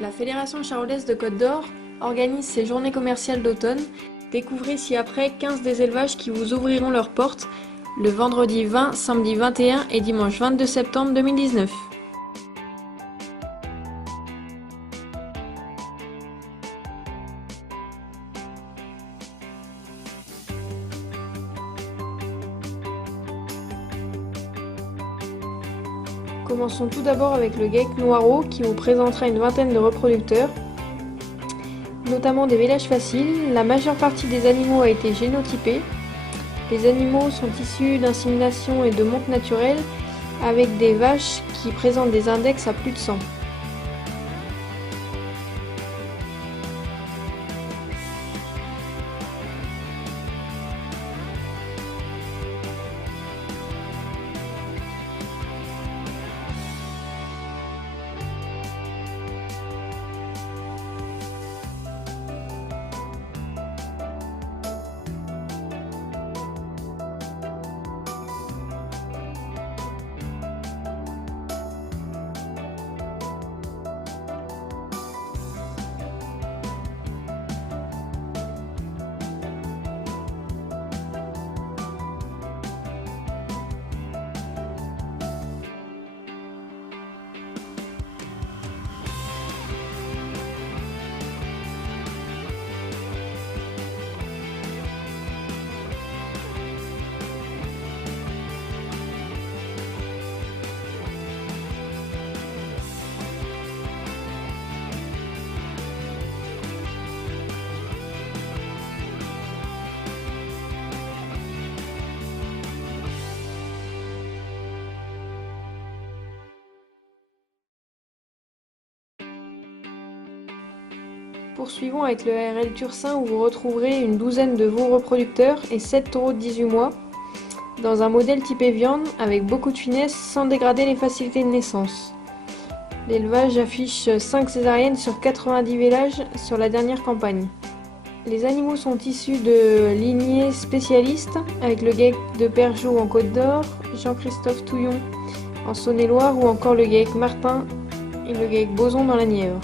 La Fédération charolaise de Côte d'Or organise ses journées commerciales d'automne. Découvrez ci-après 15 des élevages qui vous ouvriront leurs portes le vendredi 20, samedi 21 et dimanche 22 septembre 2019. Commençons tout d'abord avec le GEC Noireau qui vous présentera une vingtaine de reproducteurs, notamment des vélages faciles. La majeure partie des animaux a été génotypée. Les animaux sont issus d'insémination et de monte naturelle avec des vaches qui présentent des index à plus de 100. Poursuivons avec le ARL Tursin où vous retrouverez une douzaine de veaux reproducteurs et 7 taureaux de 18 mois dans un modèle typé viande avec beaucoup de finesse sans dégrader les facilités de naissance. L'élevage affiche 5 césariennes sur 90 vélages sur la dernière campagne. Les animaux sont issus de lignées spécialistes avec le GEC de Perjot en Côte d'Or, Jean-Christophe Touillon en Saône-et-Loire ou encore le GEC Martin et le GEC Boson dans la Nièvre.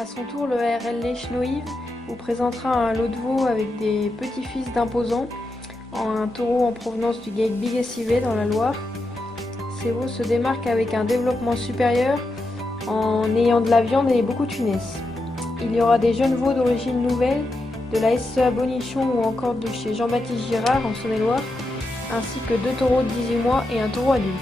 A son tour, le ARL Lèche-Noïve vous présentera un lot de veaux avec des petits-fils d'imposants, un taureau en provenance du GEC Bigues-Civet dans la Loire. Ces veaux se démarquent avec un développement supérieur en ayant de la viande et beaucoup de finesse. Il y aura des jeunes veaux d'origine nouvelle, de la SEA Bonichon ou encore de chez Jean-Baptiste Girard en Saône-et-Loire, ainsi que 2 taureaux de 18 mois et un taureau adulte.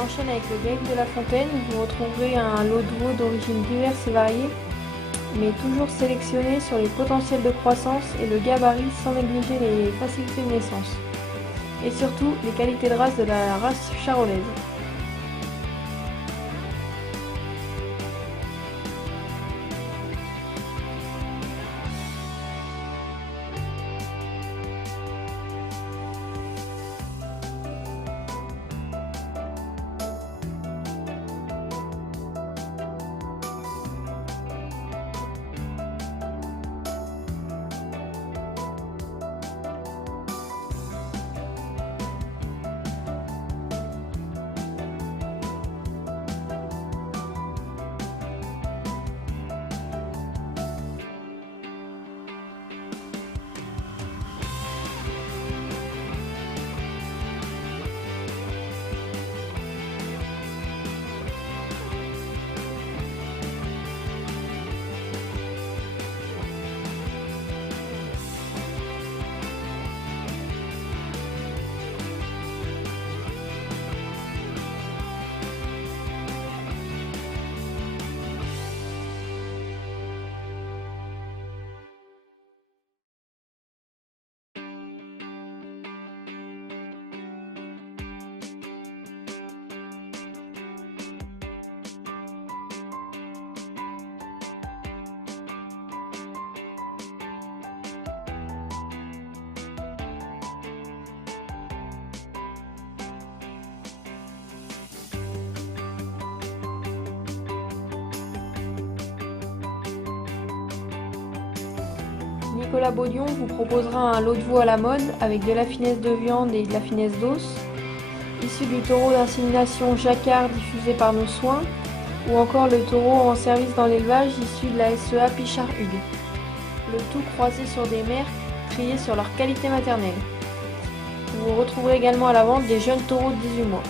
enchaîne avec le grec de la fontaine. Vous retrouverez un lot de veaux d'origines diverses et variées, mais toujours sélectionné sur les potentiels de croissance et le gabarit sans négliger les facilités de naissance. Et surtout, les qualités de race de la race charolaise. Nicolas Baudion vous proposera un lot de veau à la mode avec de la finesse de viande et de la finesse d'os, issu du taureau d'insémination Jacquard diffusé par nos soins, ou encore le taureau en service dans l'élevage issu de la SEA Pichard-Hugues. Le tout croisé sur des mères triées sur leur qualité maternelle. Vous retrouverez également à la vente des jeunes taureaux de 18 mois.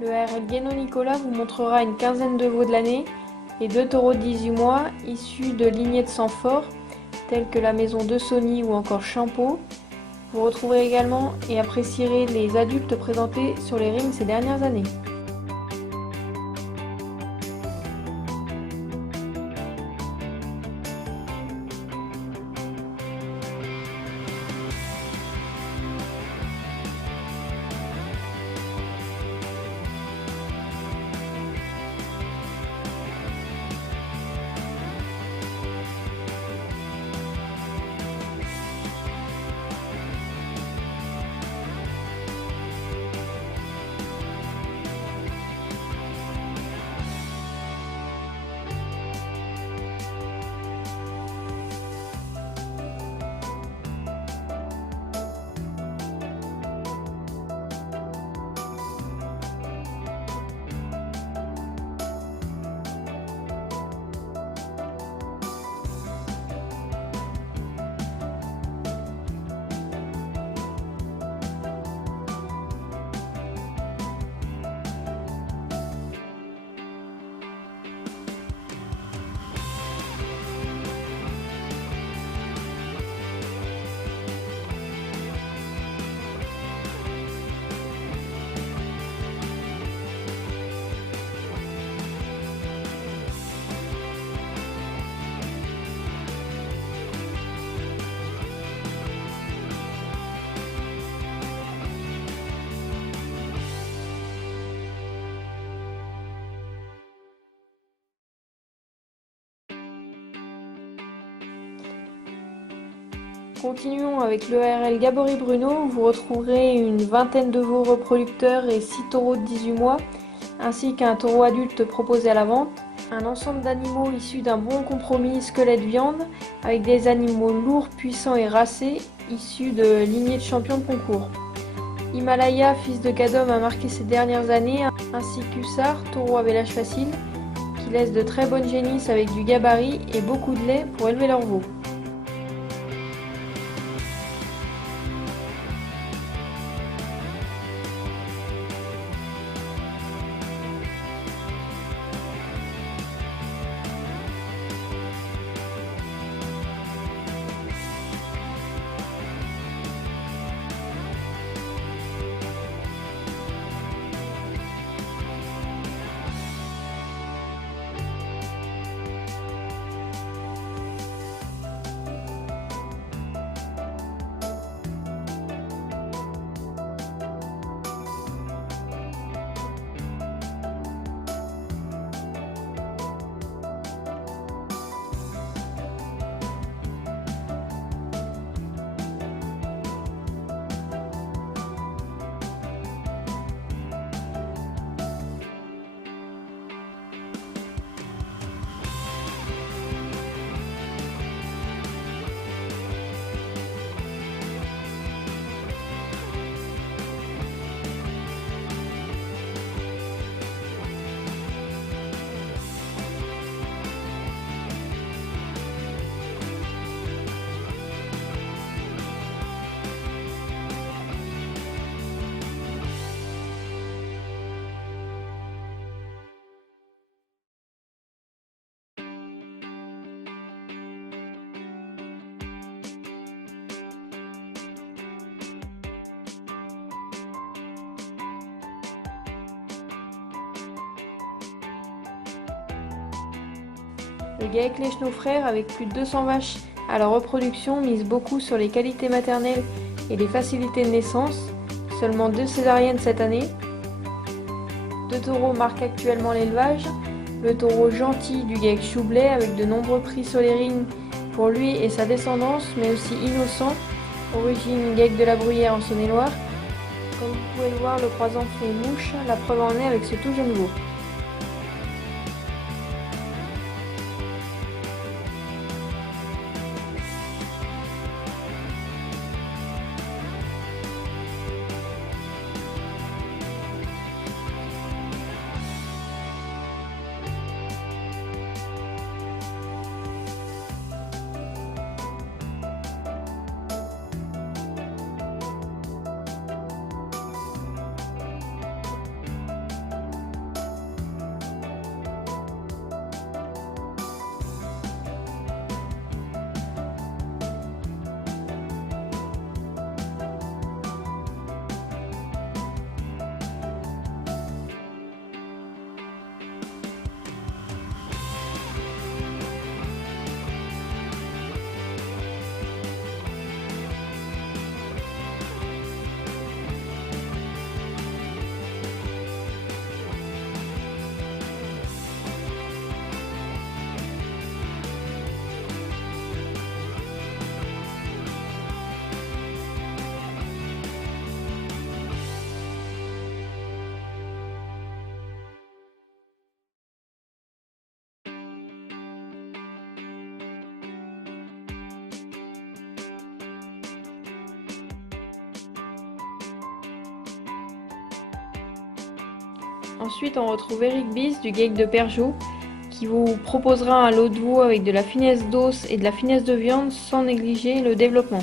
Le ARL Guénot Nicolas vous montrera une quinzaine de veaux de l'année et 2 taureaux de 18 mois issus de lignées de sang fort, telles que la maison de Sony ou encore Champeau. Vous retrouverez également et apprécierez les adultes présentés sur les rings ces dernières années. Continuons avec l'EARL Gabory Bruno, où vous retrouverez une vingtaine de veaux reproducteurs et 6 taureaux de 18 mois, ainsi qu'un taureau adulte proposé à la vente. Un ensemble d'animaux issus d'un bon compromis squelette-viande, avec des animaux lourds, puissants et racés, issus de lignées de champions de concours. Himalaya, fils de Kadom, a marqué ces dernières années, ainsi qu'Hussard, taureau à vélage facile, qui laisse de très bonnes génisses avec du gabarit et beaucoup de lait pour élever leurs veaux. Le GAEC Lechno Frères, avec plus de 200 vaches à leur reproduction, mise beaucoup sur les qualités maternelles et les facilités de naissance. Seulement 2 césariennes cette année. 2 taureaux marquent actuellement l'élevage. Le taureau Gentil du GAEC Choublet, avec de nombreux prix sur les rings pour lui et sa descendance, mais aussi Innocent, origine GAEC de la Bruyère en Saône-et-Loire. Comme vous pouvez le voir, le croisant fait mouche, la preuve en est avec ce tout jeune veau. Ensuite, on retrouve Eric Bis du GAEC de Perjoux, qui vous proposera un lot de veau avec de la finesse d'os et de la finesse de viande sans négliger le développement.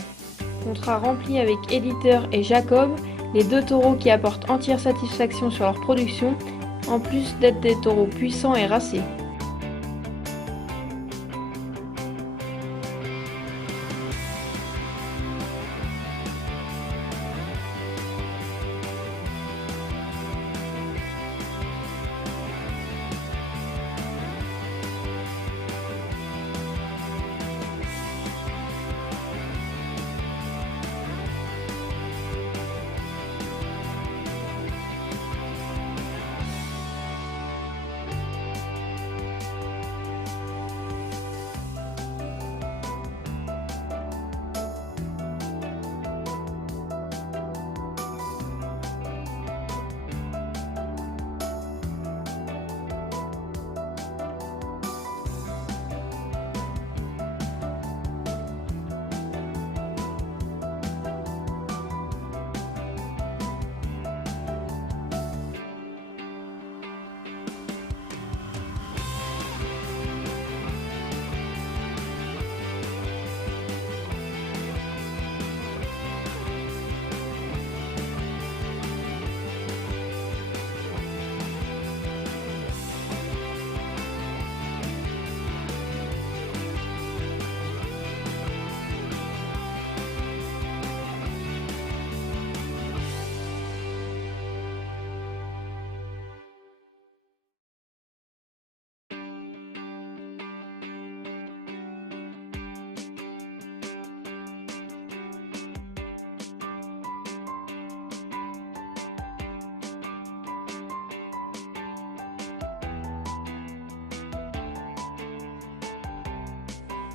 Contrat rempli avec Éditeur et Jacob, les 2 taureaux qui apportent entière satisfaction sur leur production, en plus d'être des taureaux puissants et racés.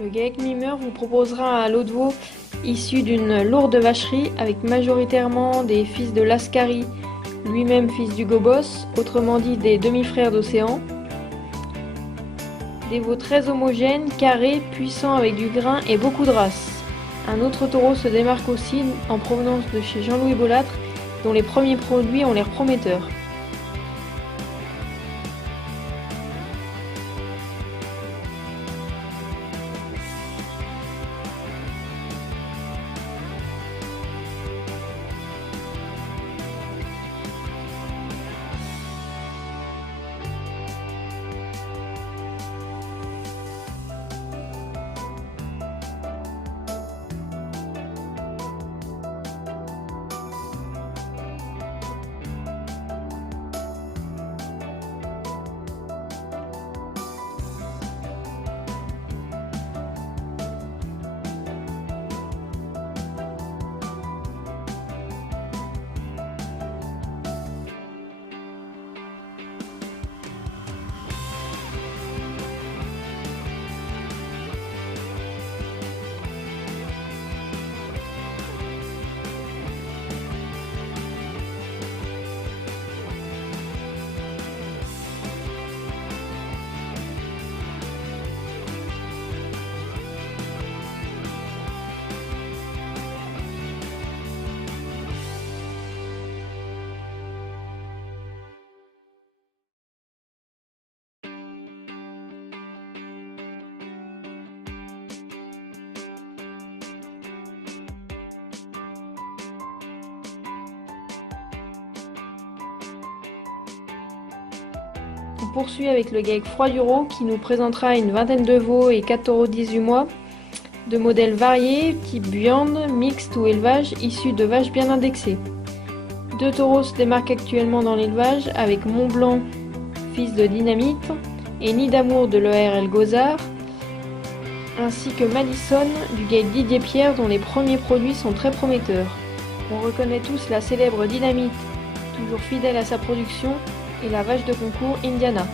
Le GAEC Mimeur vous proposera un lot de veau issu d'une lourde vacherie avec majoritairement des fils de Lascaris, lui-même fils du Gobos, autrement dit des demi-frères d'Océan. Des veaux très homogènes, carrés, puissants avec du grain et beaucoup de race. Un autre taureau se démarque aussi en provenance de chez Jean-Louis Bolâtre, dont les premiers produits ont l'air prometteurs. On poursuit avec le GAEC Froiduro qui nous présentera une vingtaine de veaux et 4 taureaux 18 mois de modèles variés, type viande, mixte ou élevage, issus de vaches bien indexées. 2 taureaux se démarquent actuellement dans l'élevage avec Mont Blanc, fils de Dynamite, et Nid d'amour de l'EARL Gozard, ainsi que Madison du GAEC Didier Pierre dont les premiers produits sont très prometteurs. On reconnaît tous la célèbre Dynamite, toujours fidèle à sa production, et la vache de concours Indiana.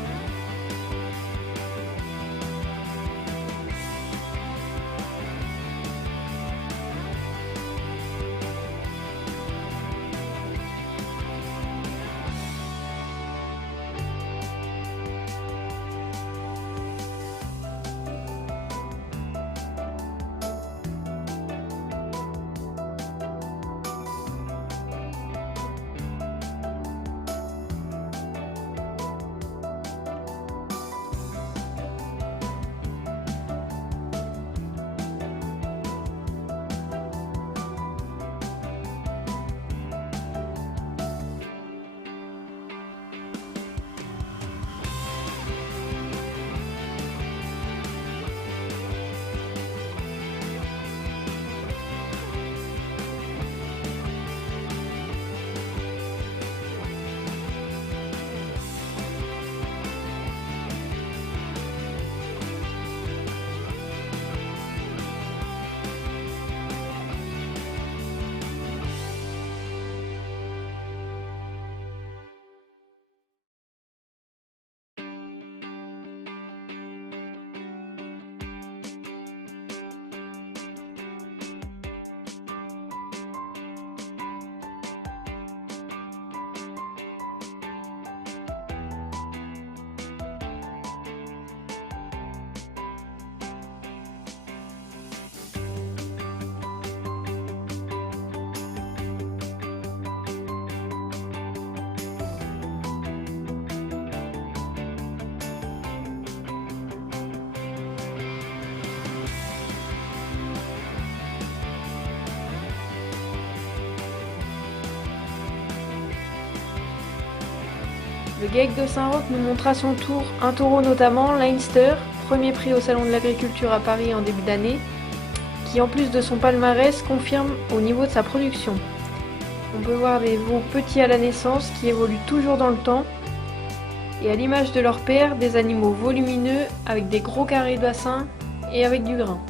Le GAEC de Saint-Roch nous montre à son tour un taureau notamment, Leinster, premier prix au Salon de l'Agriculture à Paris en début d'année, qui en plus de son palmarès confirme au niveau de sa production. On peut voir des veaux petits à la naissance qui évoluent toujours dans le temps, et à l'image de leur père, des animaux volumineux avec des gros carrés de bassin et avec du grain.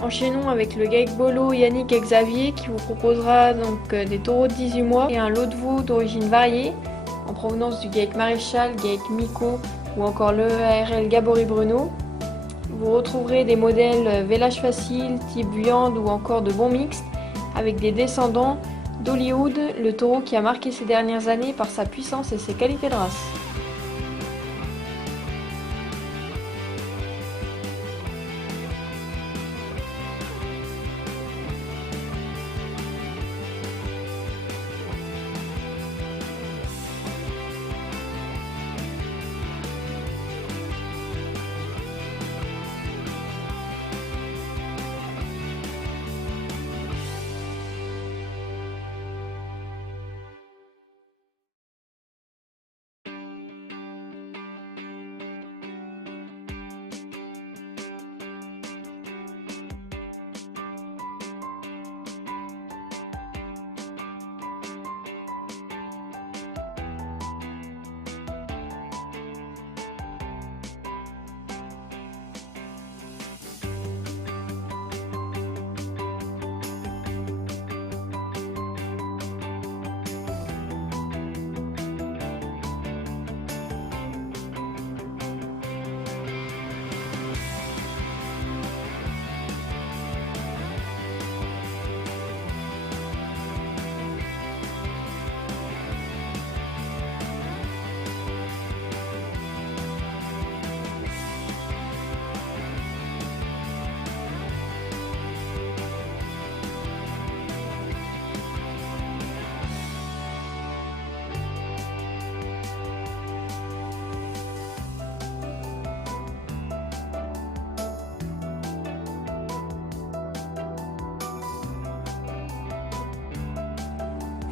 Enchaînons avec le GAEC Bolo Yannick et Xavier qui vous proposera donc des taureaux de 18 mois et un lot de veaux d'origine variée en provenance du GAEC Maréchal, GAEC Mico ou encore l'EARL Gabory Bruno. Vous retrouverez des modèles vélage facile, type viande ou encore de bons mixtes avec des descendants d'Hollywood, le taureau qui a marqué ces dernières années par sa puissance et ses qualités de race.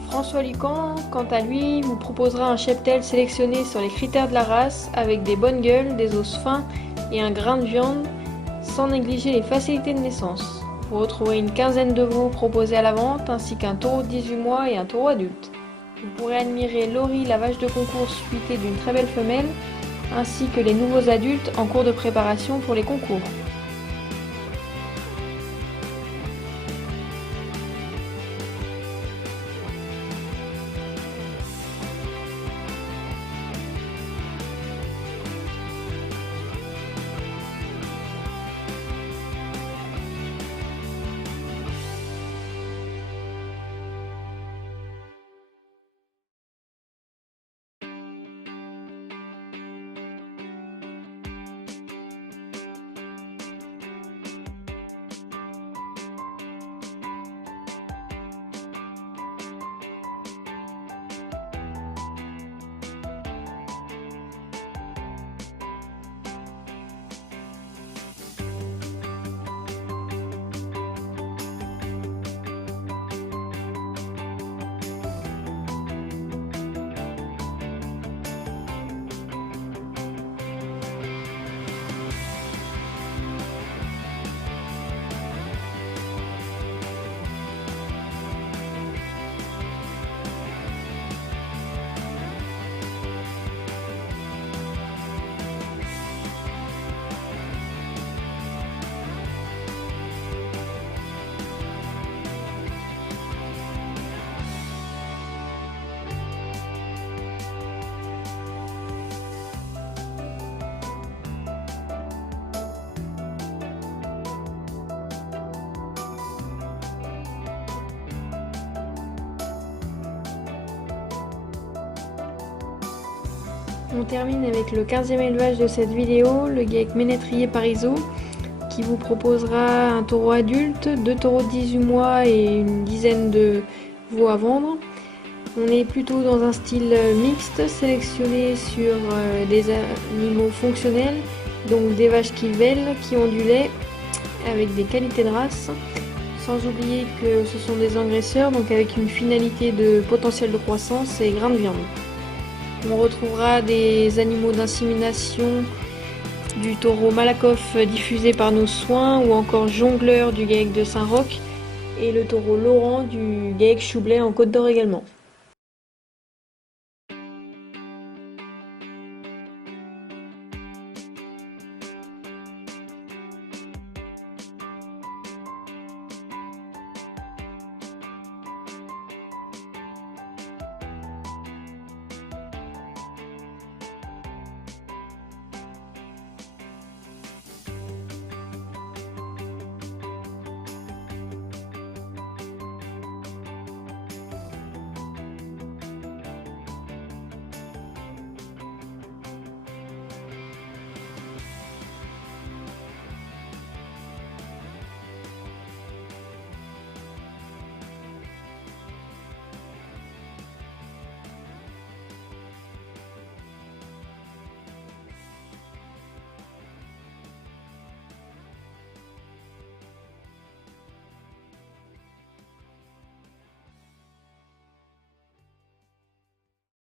François Lucan, quant à lui, vous proposera un cheptel sélectionné sur les critères de la race avec des bonnes gueules, des os fins et un grain de viande, sans négliger les facilités de naissance. Vous retrouverez une quinzaine de veaux proposés à la vente, ainsi qu'un taureau de 18 mois et un taureau adulte. Vous pourrez admirer Laurie, la vache de concours suitée d'une très belle femelle, ainsi que les nouveaux adultes en cours de préparation pour les concours. On termine avec le 15e élevage de cette vidéo, le GAEC Ménétrier Parisot, qui vous proposera un taureau adulte, 2 taureaux de 18 mois et une dizaine de veaux à vendre. On est plutôt dans un style mixte, sélectionné sur des animaux fonctionnels, donc des vaches qui vèlent, qui ont du lait, avec des qualités de race. Sans oublier que ce sont des engraisseurs, donc avec une finalité de potentiel de croissance et grains de viande. On retrouvera des animaux d'insémination du taureau Malakoff diffusé par nos soins ou encore Jongleur du GAEC de Saint-Roch et le taureau Laurent du GAEC Choublet en Côte d'Or également.